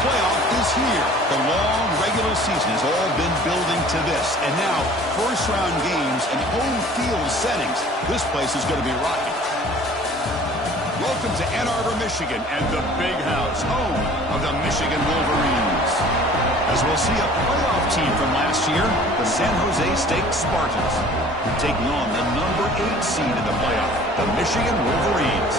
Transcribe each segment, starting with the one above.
playoff is here. The long regular season has all been building to this. And now, first-round games and home field settings. This place is going to be rocking. Welcome to Ann Arbor, Michigan, and the Big House, home of the Michigan Wolverines. As we'll see a playoff team from last year, the San Jose State Spartans, taking on the number 8 seed in the playoff, the Michigan Wolverines.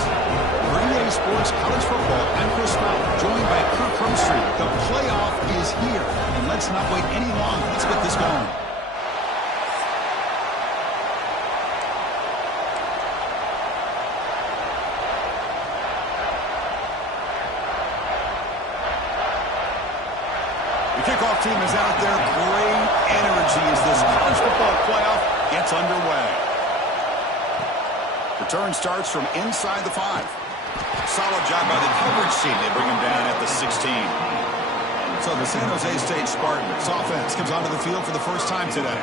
For EA Sports College Football, I'm Chris Mount, joined by Kirk Humstreet. The playoff is here, and let's not wait any longer. Let's get this going. The kickoff team is out there. Great energy as this college football playoff gets underway. Return starts from inside the 5. Solid job by the coverage team. They bring him down at the 16. So the San Jose State Spartans offense comes onto the field for the first time today.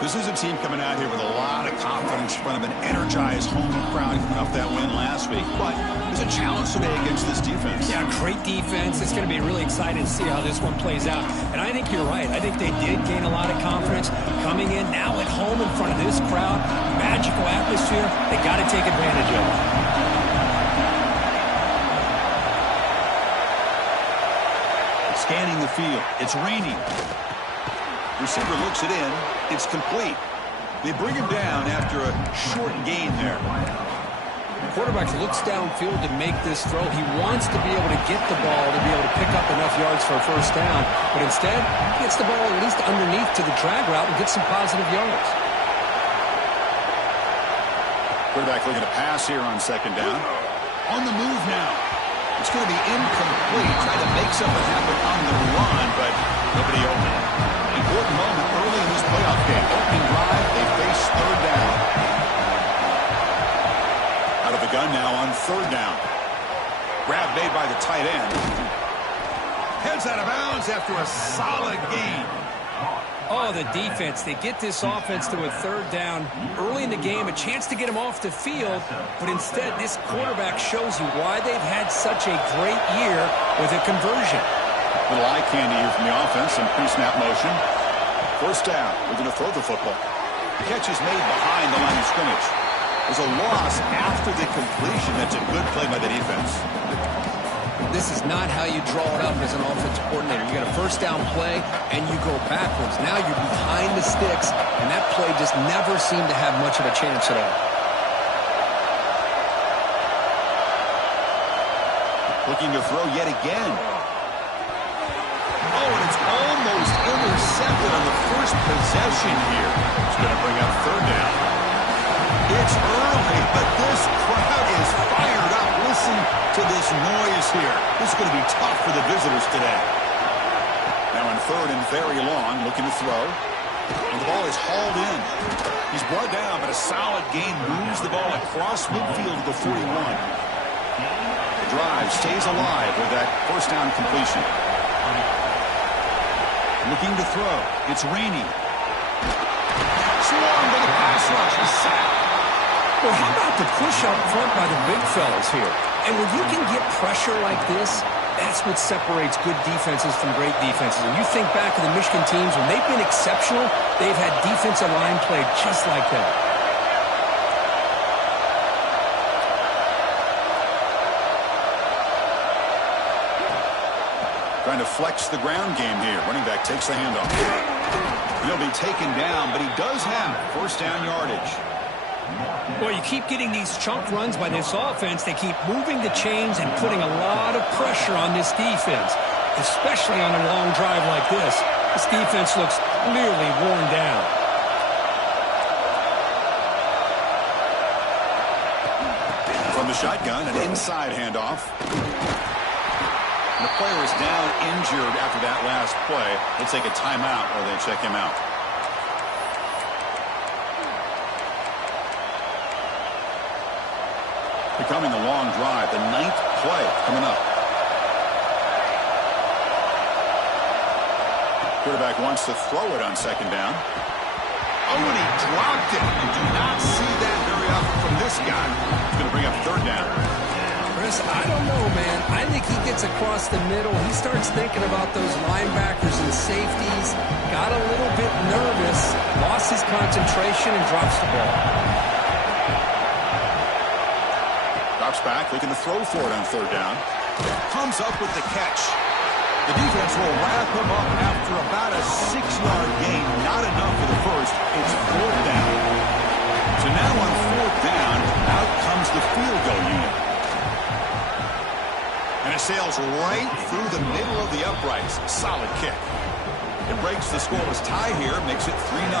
This is a team coming out here with a lot of confidence in front of an energized home crowd coming off that win last week. But there's a challenge today against this defense. Yeah, great defense. It's going to be really exciting to see how this one plays out. And I think you're right. I think they did gain a lot of confidence coming in now at home in front of this crowd. Magical atmosphere. They got to take advantage of it. Scanning the field. It's raining. Receiver looks it in. It's complete. They bring him down after a short gain there. The quarterback looks downfield to make this throw. He wants to be able to get the ball to be able to pick up enough yards for a first down. But instead, he gets the ball at least underneath to the drag route and gets some positive yards. Quarterback looking to pass here on second down. On the move now. It's going to be incomplete. Trying to make something happen on the run, but nobody open. Important moment early in this playoff game. Opening drive, they face third down. Out of the gun now on third down. Grab made by the tight end. Heads out of bounds after a solid gain. Oh, the defense. They get this offense to a third down early in the game, a chance to get him off the field, but instead this quarterback shows you why they've had such a great year with a conversion. Little eye candy here from the offense and pre-snap motion. First down. We're going to throw the football. The catch is made behind the line of scrimmage. There's a loss after the completion. That's a good play by the defense. This is not how you draw it up as an offensive coordinator. You got a first down play, and you go backwards. Now you're behind the sticks, and that play just never seemed to have much of a chance at all. Looking to throw yet again. Oh, and it's almost intercepted on the first possession here. It's going to bring up third down. It's early, but this crowd is fired up. Listen to this noise here. This is going to be tough for the visitors today. Now on third and very long, looking to throw. And the ball is hauled in. He's brought down, but a solid gain moves the ball across midfield to the 41. The drive stays alive with that first down completion. Looking to throw. It's raining. Swarmed by the pass rush. He's sacked. Well, how about the push up front by the big fellas here? And when you can get pressure like this, that's what separates good defenses from great defenses. And you think back to the Michigan teams, when they've been exceptional, they've had defensive line play just like that. Trying to flex the ground game here. Running back takes the handoff. He'll be taken down, but he does have first down yardage. Well, you keep getting these chunk runs by this offense. They keep moving the chains and putting a lot of pressure on this defense, especially on a long drive like this. This defense looks clearly worn down. From the shotgun, an inside handoff. The player is down injured after that last play. They'll take a timeout while they check him out. Becoming the long drive, the 9th play coming up. Quarterback wants to throw it on second down. Oh, and he dropped it. You do not see that very often from this guy. He's going to bring up third down. Chris, I don't know, man. I think he gets across the middle. He starts thinking about those linebackers and safeties. Got a little bit nervous, lost his concentration, and drops the ball. Drops back, looking to throw for it on third down. Comes up with the catch. The defense will wrap him up after about a 6-yard gain. Not enough for the first. It's fourth down. So now on fourth down, out comes the field goal unit. And it sails right through the middle of the uprights. Solid kick. It breaks the scoreless tie here, makes it 3-0.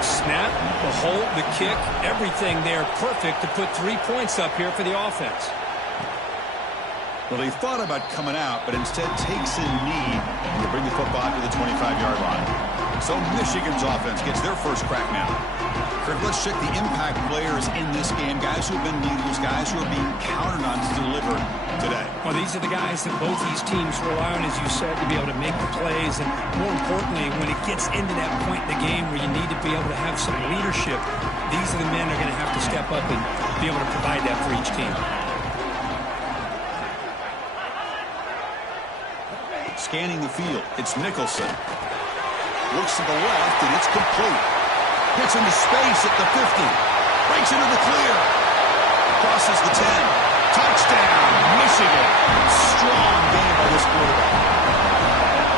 Snap, the hold, the kick, everything there perfect to put 3 points up here for the offense. Well, he thought about coming out, but instead takes a knee to bring the football to the 25-yard line. So Michigan's offense gets their first crack now. Kurt, let's check the impact players in this game, guys who have been leaders, guys who are being counted on to deliver today. Well, these are the guys that both these teams rely on, as you said, to be able to make the plays. And more importantly, when it gets into that point in the game where you need to be able to have some leadership, these are the men that are going to have to step up and be able to provide that for each team. Scanning the field, it's Nicholson. Looks to the left, and it's complete. Gets into space at the 50. Breaks into the clear. Crosses the 10. Touchdown, Michigan. Strong game by this quarterback.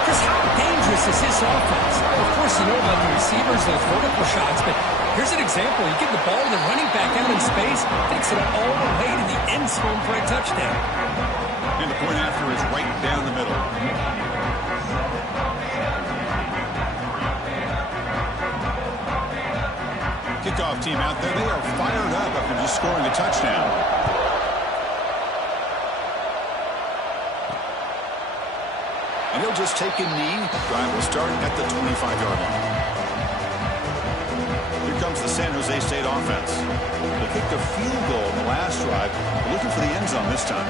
Chris, how dangerous is this offense? Of course, you know about the receivers, those vertical shots, but here's an example. You give the ball to the running back out in space, takes it all the way to the end zone for a touchdown. And the point after is right down the middle. Kickoff team out there, they are fired up after just scoring a touchdown. And he'll just take a knee. Drive will start at the 25-yard line. Here comes the San Jose State offense. They kicked a field goal in the last drive. They're looking for the end zone this time.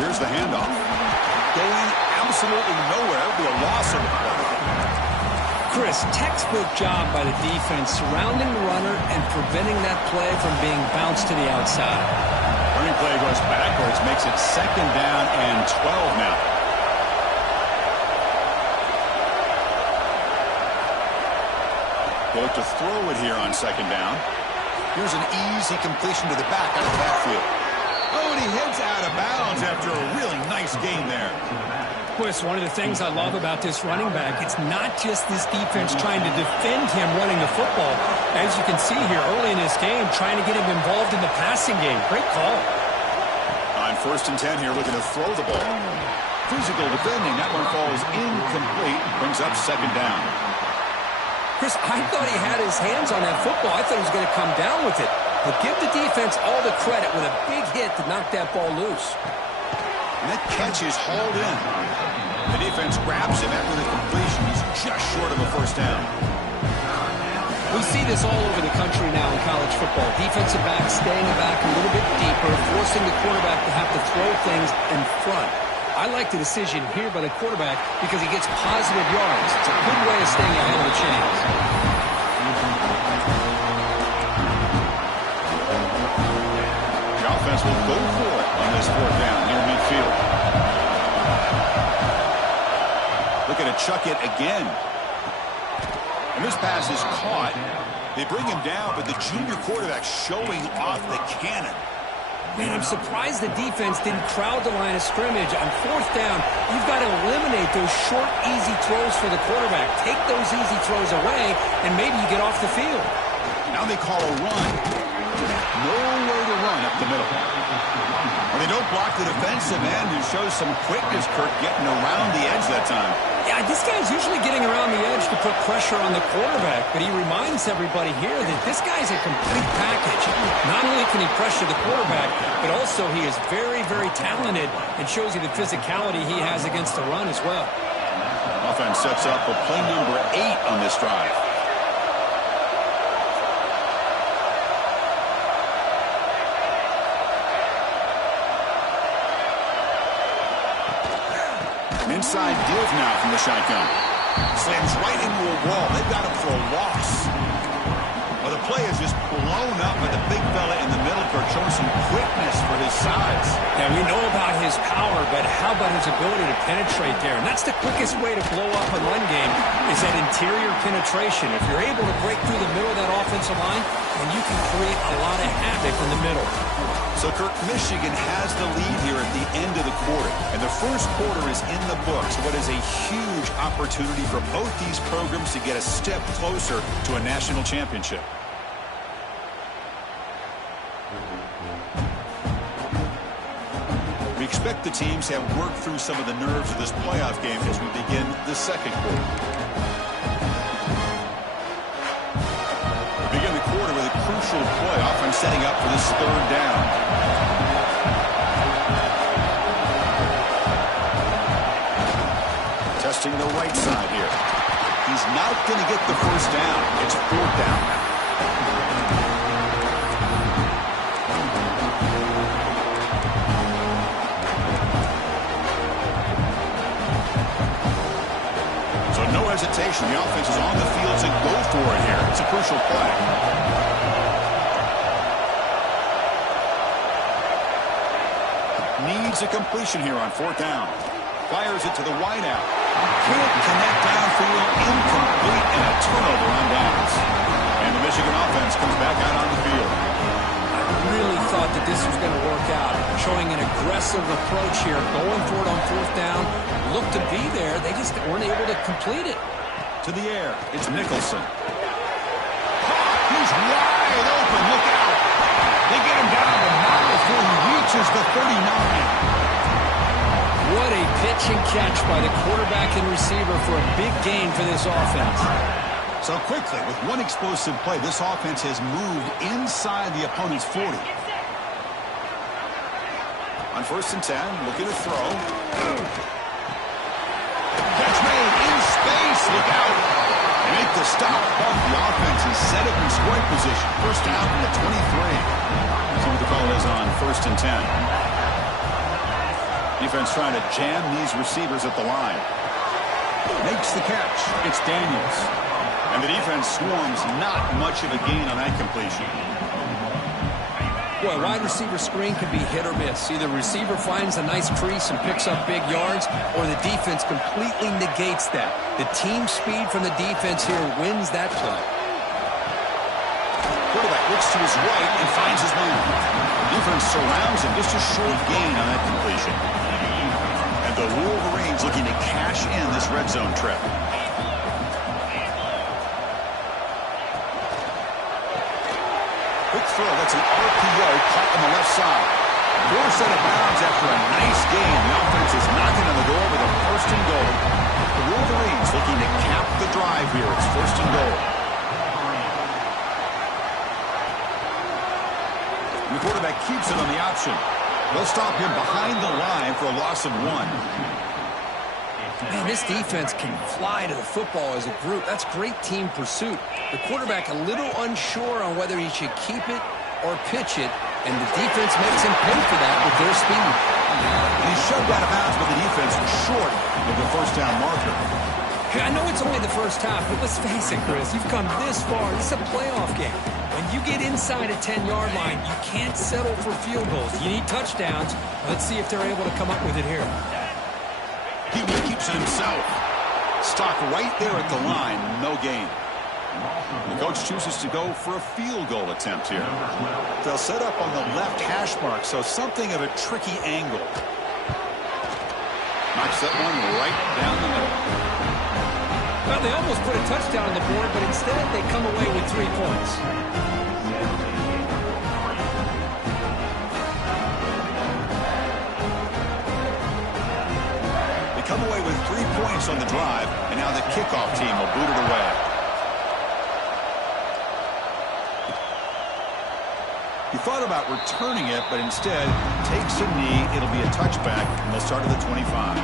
Here's the handoff. Going absolutely nowhere. It'll be a loss of the play. Chris, textbook job by the defense surrounding the runner and preventing that play from being bounced to the outside. Running play goes backwards, makes it second down and 12 now. They look to throw it here on second down. Here's an easy completion to the back out of the backfield. Oh, and he heads out of bounds after a really nice game there. Chris, one of the things I love about this running back, it's not just this defense trying to defend him running the football. As you can see here early in this game, trying to get him involved in the passing game. Great call. On first and 10 here, looking to throw the ball. Physical defending. That one falls incomplete. Brings up second down. Chris, I thought he had his hands on that football. I thought he was going to come down with it. But give the defense all the credit with a big hit to knock that ball loose. And that catch is hauled in. The defense grabs him after the completion. He's just short of a first down. We see this all over the country now in college football. Defensive backs staying back a little bit deeper, forcing the quarterback to have to throw things in front. I like the decision here by the quarterback because he gets positive yards. It's a good way of staying ahead of the chains. The offense will go for it on this fourth down near midfield. Looking to chuck it again. And this pass is caught. They bring him down, but the junior quarterback showing off the cannon. Man, I'm surprised the defense didn't crowd the line of scrimmage. On fourth down, you've got to eliminate those short, easy throws for the quarterback. Take those easy throws away, and maybe you get off the field. Now they call a run. Nowhere to run up the middle. Well, they don't block the defensive end, who shows some quickness, Kirk, getting around the edge that time. Yeah, this guy's usually getting around the edge to put pressure on the quarterback, but he reminds everybody here that this guy's a complete package. Not only can he pressure the quarterback, but also he is very, very talented and shows you the physicality he has against the run as well. Offense sets up for play number 8 on this drive. inside deals now from the shotgun. Slams right into a wall. They've got him for a loss. Well, the play is just blown up by the big fella in the middle, Kurt, showing some quickness for his size. Yeah, we know about his power, but how about his ability to penetrate there? And that's the quickest way to blow up a run game, is that interior penetration. If you're able to break through the middle of that offensive line, then you can create a lot of havoc in the middle. So, Kurt, Michigan has the lead here at the end of the quarter, and the first quarter is in the books. What is a huge opportunity for both these programs to get a step closer to a national championship. We expect the teams to have worked through some of the nerves of this playoff game as we begin the second quarter. We begin the quarter with a crucial play, often setting up for this third down. Testing the right side here. He's not going to get the first down. It's fourth down now. No hesitation. The offense is on the field to go for it here. It's a crucial play. Needs a completion here on fourth down. Fires it to the wideout. Can't connect downfield. Incomplete, and a turnover on downs. And the Michigan offense comes back out on the field. I really thought that this was going to work out. Showing an aggressive approach here. Going for it on fourth down. Looked to be there. They just weren't able to complete it. To the air. It's Nicholson. He's wide open. Look out. They get him down, but not before he reaches the 39. What a pitch and catch by the quarterback and receiver for a big gain for this offense. So quickly, with one explosive play, this offense has moved inside the opponent's 40. On first and 10, looking to throw. Catch made in space. Look out. They make the stop, but the offense is set up in scoring position. First down from the 23. See what the call is on first and 10. Defense trying to jam these receivers at the line. Makes the catch. It's Daniels. And the defense swarms, not much of a gain on that completion. Boy, wide receiver screen can be hit or miss. Either receiver finds a nice crease and picks up big yards, or the defense completely negates that. The team speed from the defense here wins that play. Quarterback looks to his right and finds his man. Defense surrounds him. Just a short gain on that completion. And the Wolverines looking to cash in this red zone trip. Quick throw. That's an RPO caught on the left side. Forced out of bounds after a nice gain. The offense is knocking on the door with a first and goal. The Wolverines looking to cap the drive here. It's first and goal. And the quarterback keeps it on the option. They'll stop him behind the line for a loss of 1. Man, this defense can fly to the football as a group. That's great team pursuit. The quarterback a little unsure on whether he should keep it or pitch it, and the defense makes him pay for that with their speed. And he's shoved out of bounds, but the defense short of the first down marker. Hey, I know it's only the first half, but let's face it, Chris. You've come this far. This is a playoff game. When you get inside a 10-yard line, you can't settle for field goals. You need touchdowns. Let's see if they're able to come up with it here. He keeps it himself. Stock right there at the line. No gain. The coach chooses to go for a field goal attempt here. They'll set up on the left hash mark, so something of a tricky angle. Knocks that one right down the middle. Well, they almost put a touchdown on the board, but instead they come away with 3 points. They come away with 3 points on the drive, and now the kickoff team will boot it away. He thought about returning it, but instead takes a knee. It'll be a touchback, and they'll start at the 25.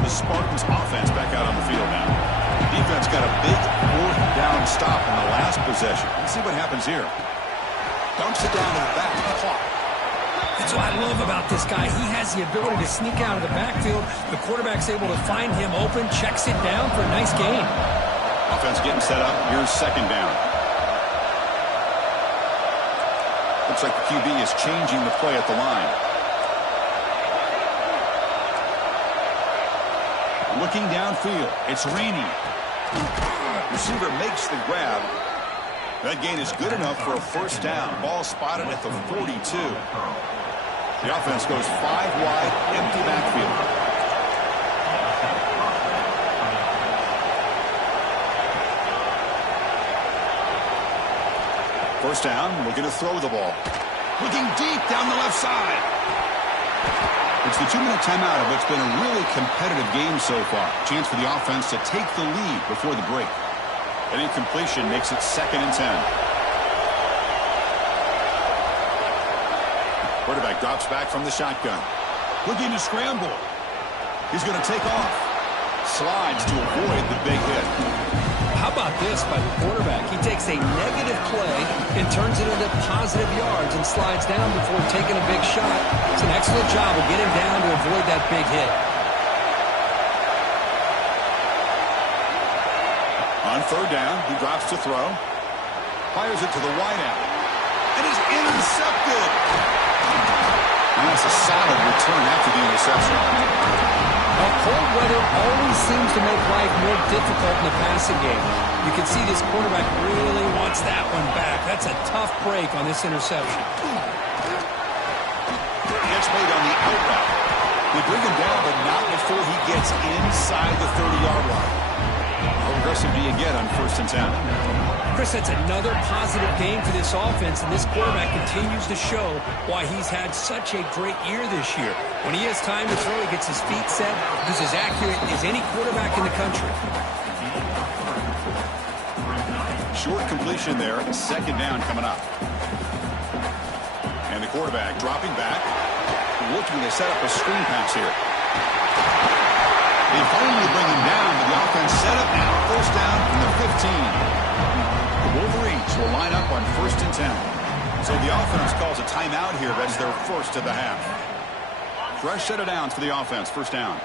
The Spartans offense back out on the field now. Defense got a big fourth down stop in the last possession. Let's see what happens here. Dumps it down to the back. Caught. That's what I love about this guy. He has the ability to sneak out of the backfield. The quarterback's able to find him open, checks it down for a nice gain. Offense getting set up. Here's second down. Looks like the QB is changing the play at the line. Looking downfield. It's raining. Receiver makes the grab. That gain is good enough for a first down. Ball spotted at the 42. The offense goes 5 wide, empty backfield. First down, looking to throw the ball. Looking deep down the left side. It's the 2-minute timeout of what's been a really competitive game so far. Chance for the offense to take the lead before the break. An incompletion makes it 2nd and 10. Quarterback drops back from the shotgun. Looking to scramble. He's going to take off. Slides to avoid the big hit. How about this by the quarterback? He takes a negative play and turns it into positive yards and slides down before taking a big shot. It's an excellent job of getting down to avoid that big hit. On third down, he drops to throw. Fires it to the wideout. And is intercepted. And that's a solid return after the interception. Well, cold weather always seems to make life more difficult in the passing game. You can see this quarterback really wants that one back. That's a tough break on this interception. Gets made on the out route. They bring him down, but not before he gets inside the 30-yard line. How aggressive do you get on 1st and 10? Chris, that's another positive game for this offense, and this quarterback continues to show why he's had such a great year this year. When he has time to throw, he gets his feet set. He's as accurate as any quarterback in the country. Short completion there. 2nd down coming up. And the quarterback dropping back, looking to set up a screen pass here. They finally bring him down, but the offense set up now. 1st down from the 15. The Wolverines will line up on 1st and 10. So the offense calls a timeout here. That's their first of the half. Fresh set of downs for the offense. 1st down.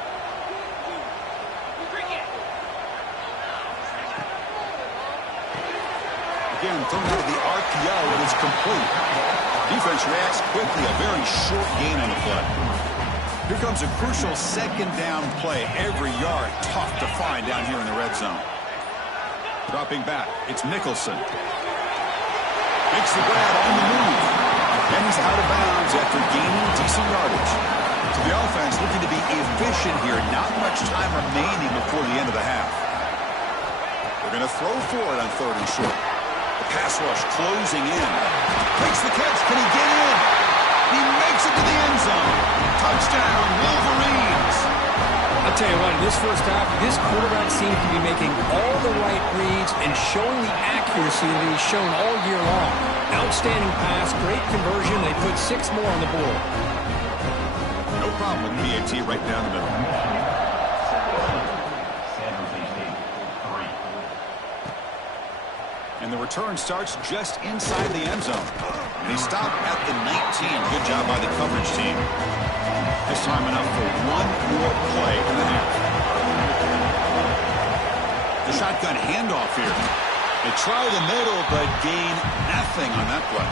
Again, thrown out of the RPO, and it's complete. Defense reacts quickly. A very short gain on the play. Here comes a crucial 2nd down play. Every yard tough to find down here in the red zone. Dropping back, it's Nicholson. Makes the grab on the move. And he's out of bounds after gaining decent yardage. So the offense looking to be efficient here. Not much time remaining before the end of the half. They're going to throw for it on 3rd and short. The pass rush closing in. Takes the catch. Can he get in? He makes it to the end zone. Touchdown, Wolverines. I'll tell you what, in this first half, this quarterback seems to be making all the right reads and showing the accuracy that he's shown all year long. Outstanding pass, great conversion. They put 6 more on the board. No problem with PAT right down the middle. And the return starts just inside the end zone. And they stop at the 19. Good job by the coverage team. This time enough for 1 more play in the half. The shotgun handoff here. They try the middle, but gain nothing on that play.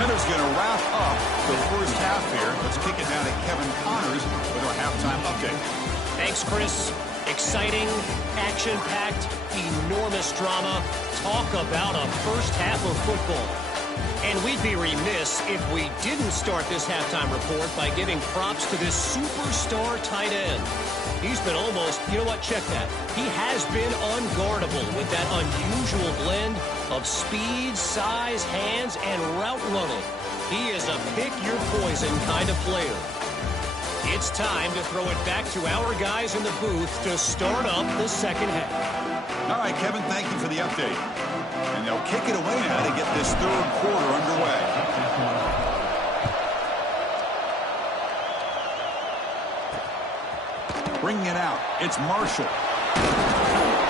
Miller's going to wrap up the first half here. Let's kick it down to Kevin Connors with our halftime update. Thanks, Chris. Exciting, action-packed, enormous drama. Talk about a first half of football. And we'd be remiss if we didn't start this halftime report by giving props to this superstar tight end. He's been almost, you know what, check that. He has been unguardable with that unusual blend of speed, size, hands, and route running. He is a pick-your-poison kind of player. It's time to throw it back to our guys in the booth to start up the second half. All right, Kevin, thank you for the update. And they'll kick it away now to get this 3rd quarter underway. Bringing it out, it's Marshall.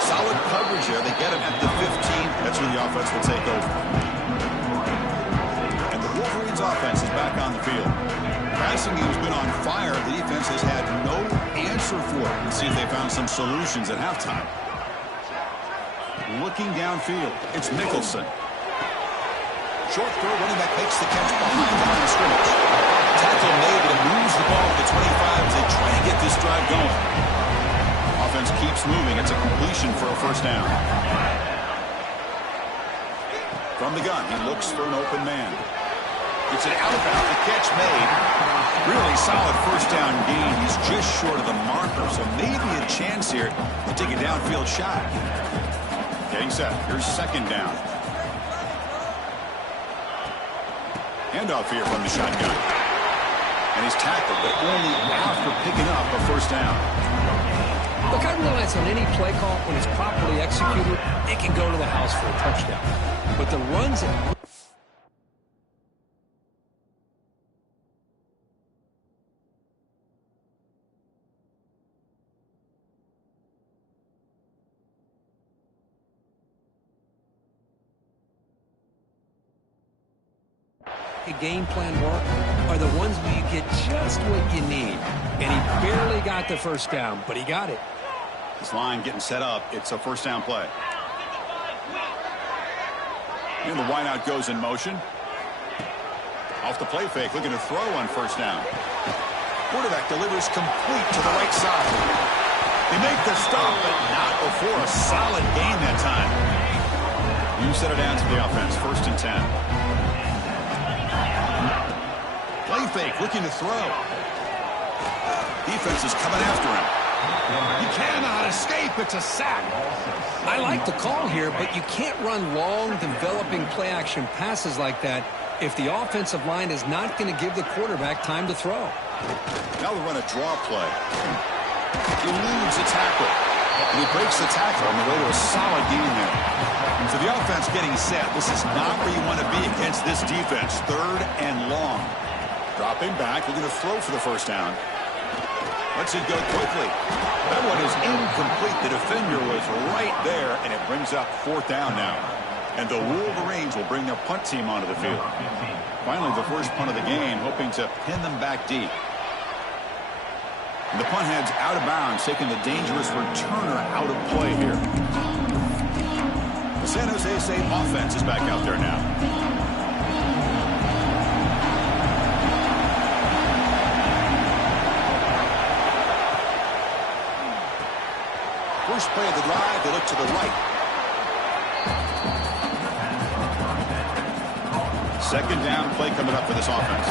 Solid coverage there. They get him at the 15. That's where the offense will take over. And the Wolverines offense is back on the field. passing game's been on fire. The defense has had no answer for it. Let's see if they found some solutions at halftime. Looking downfield, it's Mickelson. Short throw, running back makes the catch behind the line of scrimmage. Tackle made, but it moves the ball to the 25 as they try to get this drive going. Offense keeps moving. It's a completion for a first down. From the gun, he looks for an open man. It's an outbound. The catch made. Really solid first down gain. He's just short of the marker, so maybe a chance here to take a downfield shot. Getting set. Here's second down. Handoff here from the shotgun. And he's tackled, but only after picking up a first down. Look, I realize on any play call, when it's properly executed, it can go to the house for a touchdown. But the runs... game plan work are the ones where you get just what you need. And he barely got the first down, but he got it. This line getting set up. It's a first down play. And the wideout goes in motion. Off the play fake, looking to throw on first down. Quarterback delivers complete to the right side. They make the stop, but not before a solid gain that time. You set it down to the offense. First and 10. Play fake, looking to throw. Defense is coming after him. He cannot escape. It's a sack. I like the call here, but you can't run long, developing play-action passes like that if the offensive line is not going to give the quarterback time to throw. Now we run a draw play. He eludes a tackle. And he breaks the tackle on the way to a solid gain there. So the offense getting set. This is not where you want to be against this defense. Third and long. Dropping back, looking to throw for the first down. Lets it go quickly. That one is incomplete. The defender was right there, and it brings up fourth down now. And the Wolverines will bring their punt team onto the field. Finally, the first punt of the game, hoping to pin them back deep. And the punt heads out of bounds, taking the dangerous returner out of play here. The San Jose State offense is back out there now. First play of the drive, they look to the right. Second down play coming up for this offense.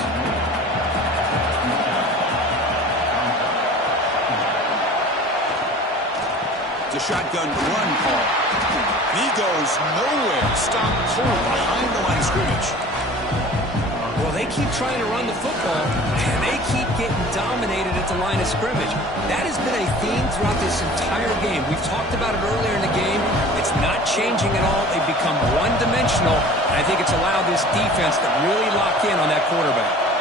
It's a shotgun run call. And he goes nowhere. Stop cold behind the line of scrimmage. Well, they keep trying to run the football, and they keep getting dominated at the line of scrimmage. That has been a theme throughout this entire game. We've talked about it earlier in the game. It's not changing at all. They've become one-dimensional, and I think it's allowed this defense to really lock in on that quarterback.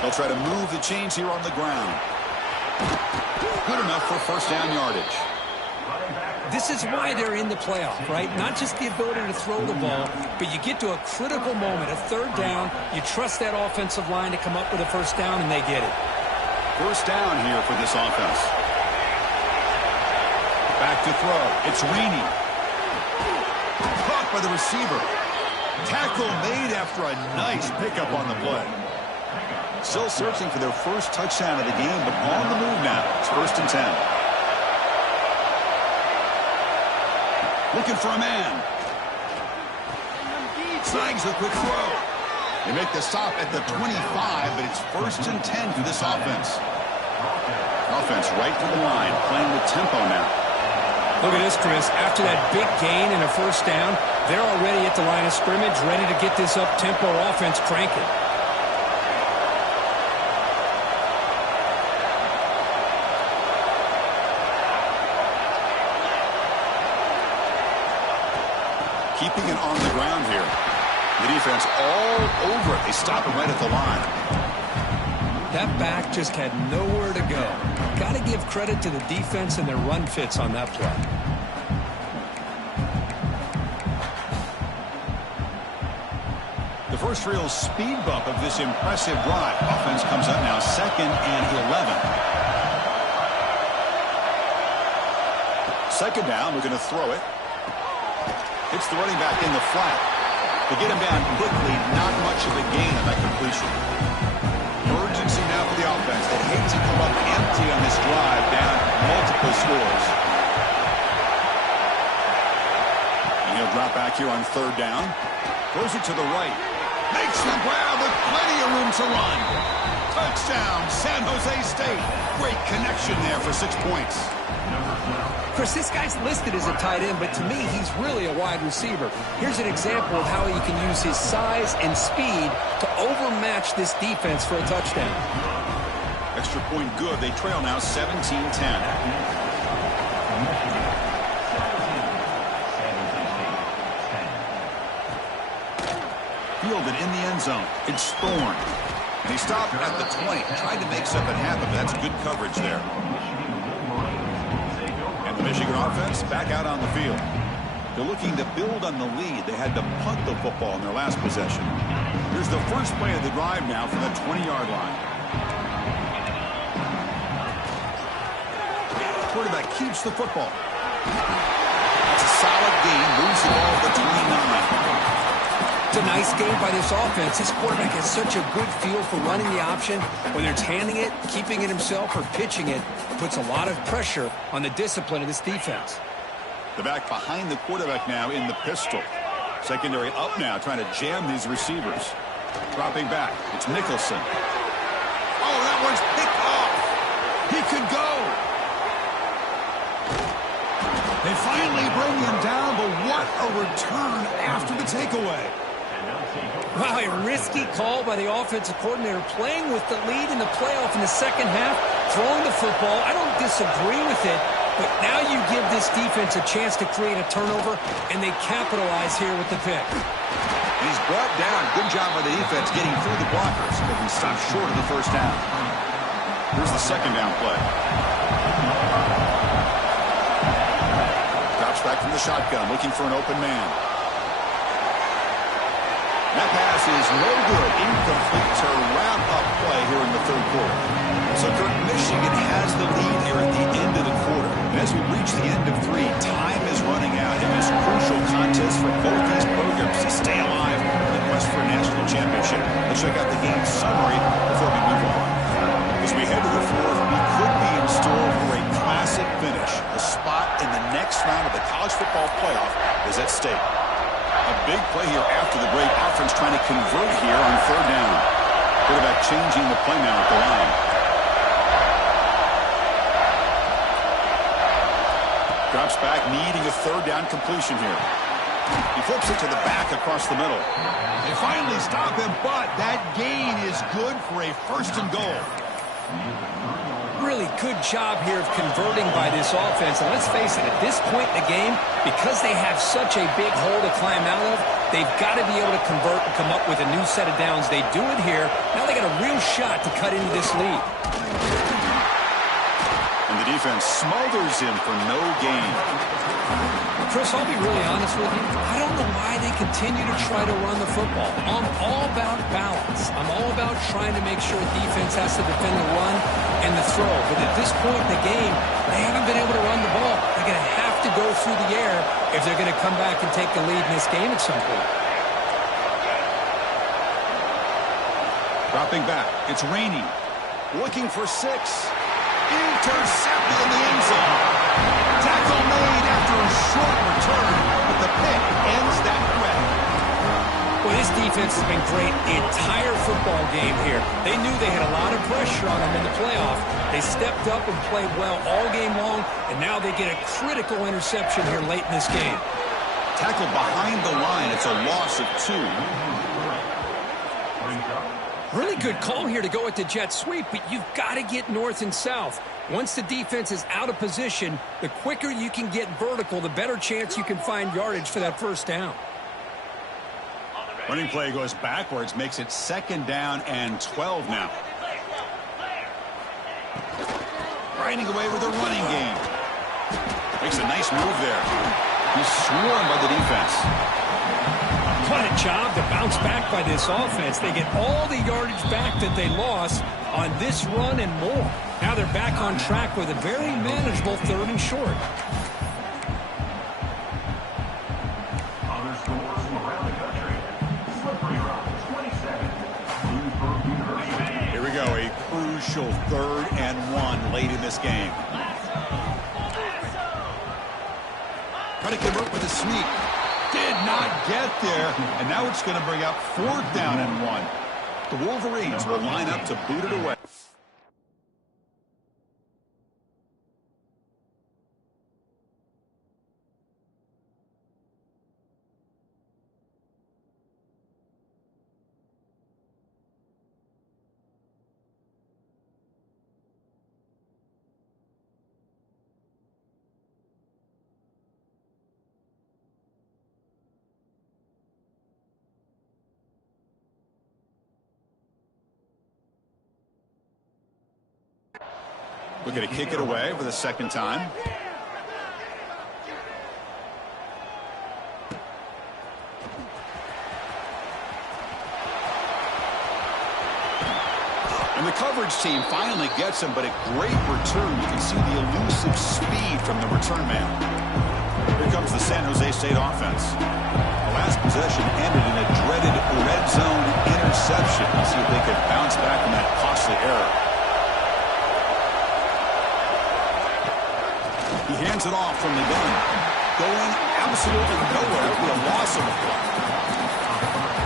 They'll try to move the chains here on the ground. Good enough for first down yardage. This is why they're in the playoff, right? Not just the ability to throw the ball, but you get to a critical moment, a third down. You trust that offensive line to come up with a first down, and they get it. First down here for this offense. Back to throw. It's Reaney. Caught by the receiver. Tackle made after a nice pickup on the play. Still searching for their first touchdown of the game, but on the move now. It's first and 10. Looking for a man. Snags a quick throw. They make the stop at the 25, but it's first and 10 for this offense. Offense right to the line, playing with tempo now. Look at this, Chris. After that big gain and a first down, they're already at the line of scrimmage, ready to get this up-tempo offense cranking. Keeping it on the ground here. The defense all over it. They stop it right at the line. That back just had nowhere to go. Got to give credit to the defense and their run fits on that play. The first real speed bump of this impressive drive. Offense comes up now 2nd and 11. 2nd down, we're going to throw it. Hits the running back in the flat. To get him down quickly, not much of a gain on that completion. Urgency now for the offense. They hate to come up empty on this drive, down multiple scores. And he'll drop back here on 3rd down. Throws it to the right. Makes the grab with plenty of room to run. Touchdown, San Jose State. Great connection there for 6 points. Chris, this guy's listed as a tight end, but to me, he's really a wide receiver. Here's an example of how he can use his size and speed to overmatch this defense for a touchdown. Extra point good. They trail now 17-10. Fielded in the end zone. It's Thorne. And he stopped at the 20. Tried to make something happen, but that's good coverage there. And the Michigan offense back out on the field. They're looking to build on the lead. They had to punt the football in their last possession. Here's the first play of the drive now from the 20-yard line. Quarterback keeps the football. That's a solid gain. Moves the ball to the 29. It's a nice game by this offense. This quarterback has such a good feel for running the option. Whether it's handing it, keeping it himself, or pitching it, puts a lot of pressure on the discipline of this defense. The back behind the quarterback now in the pistol. Secondary up now, trying to jam these receivers. Dropping back. It's Nicholson. Oh, that one's picked off. He could go. They finally bring him down, but what a return after the takeaway. Wow, a risky call by the offensive coordinator, playing with the lead in the playoff in the second half, throwing the football. I don't disagree with it, but now you give this defense a chance to create a turnover, and they capitalize here with the pick. He's brought down. Good job by the defense getting through the blockers, but he stopped short of the first down. Here's the 2nd down play. Drops back from the shotgun, looking for an open man. That pass is no good. Incomplete to wrap up play here in the 3rd quarter. So, Kurt, Michigan has the lead here at the end of the quarter. And as we reach the end of 3, time is running out in this crucial contest for both these programs to stay alive in the quest for a national championship. Let's check out the game summary before we move on. As we head to the 4th, we could be in store for a classic finish. A spot in the next round of the college football playoff is at stake. A big play here after the break. Offense trying to convert here on 3rd down. Quarterback changing the play now at the line. Drops back, needing a 3rd down completion here. He flips it to the back across the middle. They finally stop him, but that gain is good for a 1st and goal. Really good job here of converting by this offense. And let's face it, at this point in the game, because they have such a big hole to climb out of, they've got to be able to convert and come up with a new set of downs. They do it here. Now they got a real shot to cut into this lead. And the defense smothers him for no gain. Chris, I'll be really honest with you. I don't know why they continue to try to run the football. I'm all about balance. I'm all about trying to make sure defense has to defend the run and the throw. But at this point in the game, they haven't been able to run the ball. They're going to have to go through the air if they're going to come back and take the lead in this game at some point. Dropping back. It's Rainey. Looking for 6. Intercepted in the end zone. Tackle made after a short return, but the pick ends that threat. Well, this defense has been great the entire football game here. They knew they had a lot of pressure on them in the playoff. They stepped up and played well all game long, and now they get a critical interception here late in this game. Tackle behind the line. It's a loss of 2. Really good call here to go with the jet sweep, but you've got to get north and south. Once the defense is out of position, the quicker you can get vertical, the better chance you can find yardage for that 1st down. Running play goes backwards, makes it 2nd down and 12 now. Grinding away with a running game. Makes a nice move there. He's swarmed by the defense. What a job to bounce back by this offense. They get all the yardage back that they lost on this run and more. Now they're back on track with a very manageable 3rd and short. Here we go, a crucial 3rd and 1 late in this game. Trying to convert with a sneak. Did not get there, and now it's going to bring up 4th down and 1. The Wolverines will line up to boot it away. Looking to kick it away for the 2nd time. And the coverage team finally gets him, but a great return. You can see the elusive speed from the return man. Here comes the San Jose State offense. The last possession ended in a dreaded red zone interception. Let's see if they can bounce back from that costly error. He hands it off from the gun. Going absolutely nowhere. It'll be a loss of a play.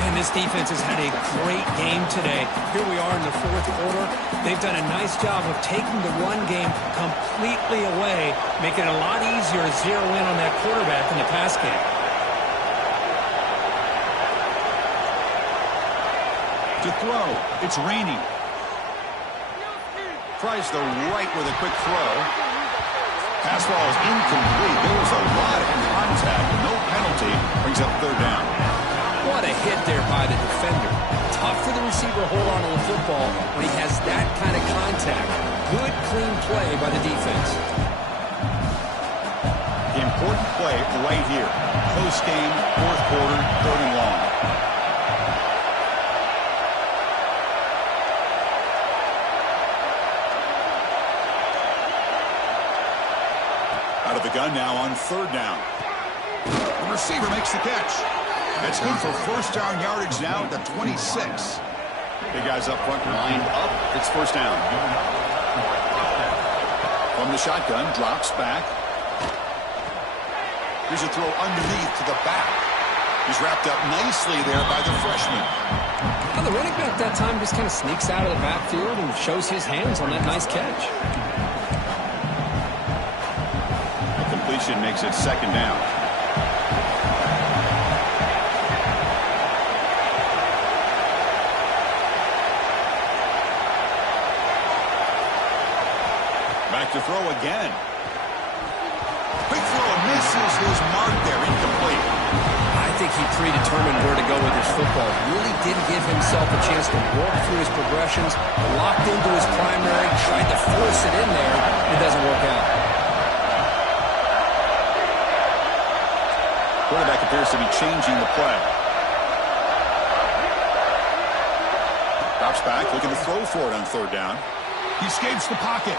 And this defense has had a great game today. Here we are in the 4th quarter. They've done a nice job of taking the run game completely away, making it a lot easier to zero in on that quarterback in the pass game. To throw, it's raining. Tries the right with a quick throw. Pass ball is incomplete. There was a lot of contact. No penalty. Brings up 3rd down. What a hit there by the defender. Tough for the receiver to hold on to the football when he has that kind of contact. Good, clean play by the defense. Important play right here. Close game, 4th quarter, 3rd and long. Out of the gun now on 3rd down. The receiver makes the catch. That's good for 1st down yardage now at the 26. Big guys up front lined up. It's 1st down. From the shotgun, drops back. Here's a throw underneath to the back. He's wrapped up nicely there by the freshman. Well, the running back that time just kind of sneaks out of the backfield and shows his hands on that nice catch. Completion makes it 2nd down. Back to throw again. Quick throw misses his mark there, incomplete. I think he predetermined where to go with his football. Really didn't give himself a chance to walk through his progressions, locked into his primary, tried to force it in there. It doesn't work out. Quarterback appears to be changing the play. Drops back, looking to throw for it on 3rd down. He escapes the pocket.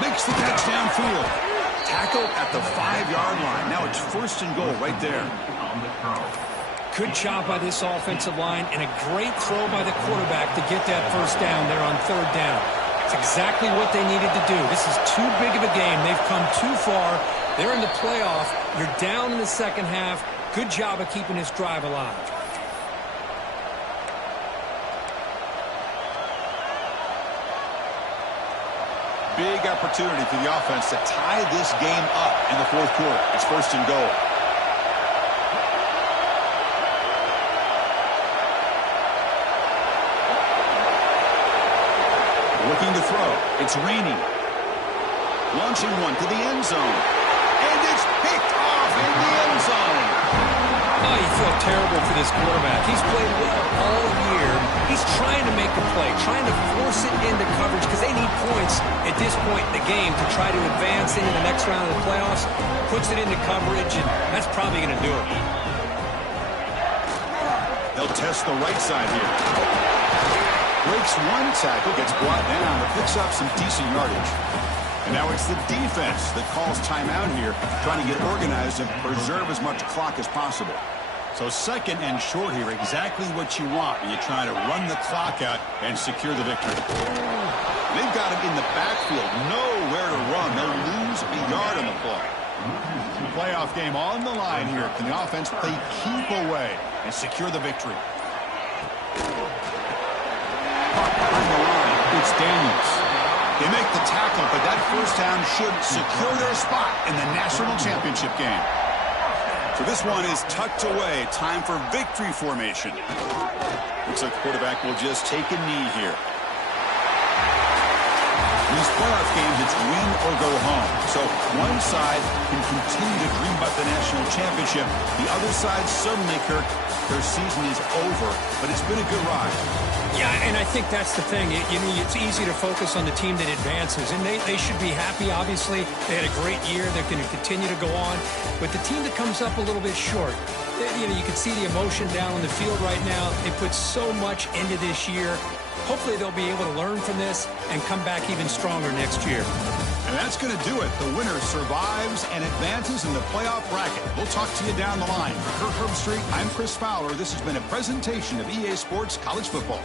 Makes the catch downfield. Tackled at the 5-yard line. Now it's 1st and goal right there. Good job by this offensive line and a great throw by the quarterback to get that 1st down there on 3rd down. It's exactly what they needed to do. This is too big of a game. They've come too far. They're in the playoff. You're down in the 2nd half. Good job of keeping this drive alive. Big opportunity for the offense to tie this game up in the 4th quarter. It's 1st and goal. Looking to throw. It's raining. Launching one to the end zone. And it's picked off in the end zone. Oh, you feel terrible for this quarterback. He's played well all year. He's trying to make a play, trying to force it into coverage because they need points at this point in the game to try to advance into the next round of the playoffs. Puts it into coverage, and that's probably going to do it. They'll test the right side here. Breaks one tackle, gets brought down, but picks up some decent yardage. And now it's the defense that calls timeout here, trying to get organized and preserve as much clock as possible. So 2nd and short here, exactly what you want when you try to run the clock out and secure the victory. They've got him in the backfield, nowhere to run. They'll lose a yard on the play. Playoff game on the line here. Can the offense play keep away and secure the victory? On the line, it's Daniels. They make the tackle, but that first down should secure their spot in the national championship game. So this one is tucked away. Time for victory formation. Looks like the quarterback will just take a knee here. In these playoff games, it's win or go home. So one side can continue to dream about the national championship. The other side, suddenly, Kirk, their season is over. But it's been a good ride. Yeah, and I think that's the thing. It's easy to focus on the team that advances, and they should be happy, obviously. They had a great year. They're going to continue to go on. But the team that comes up a little bit short, you can see the emotion down on the field right now. They put so much into this year. Hopefully they'll be able to learn from this and come back even stronger next year. And that's going to do it. The winner survives and advances in the playoff bracket. We'll talk to you down the line. For Kirk Herbstreit, I'm Chris Fowler. This has been a presentation of EA Sports College Football.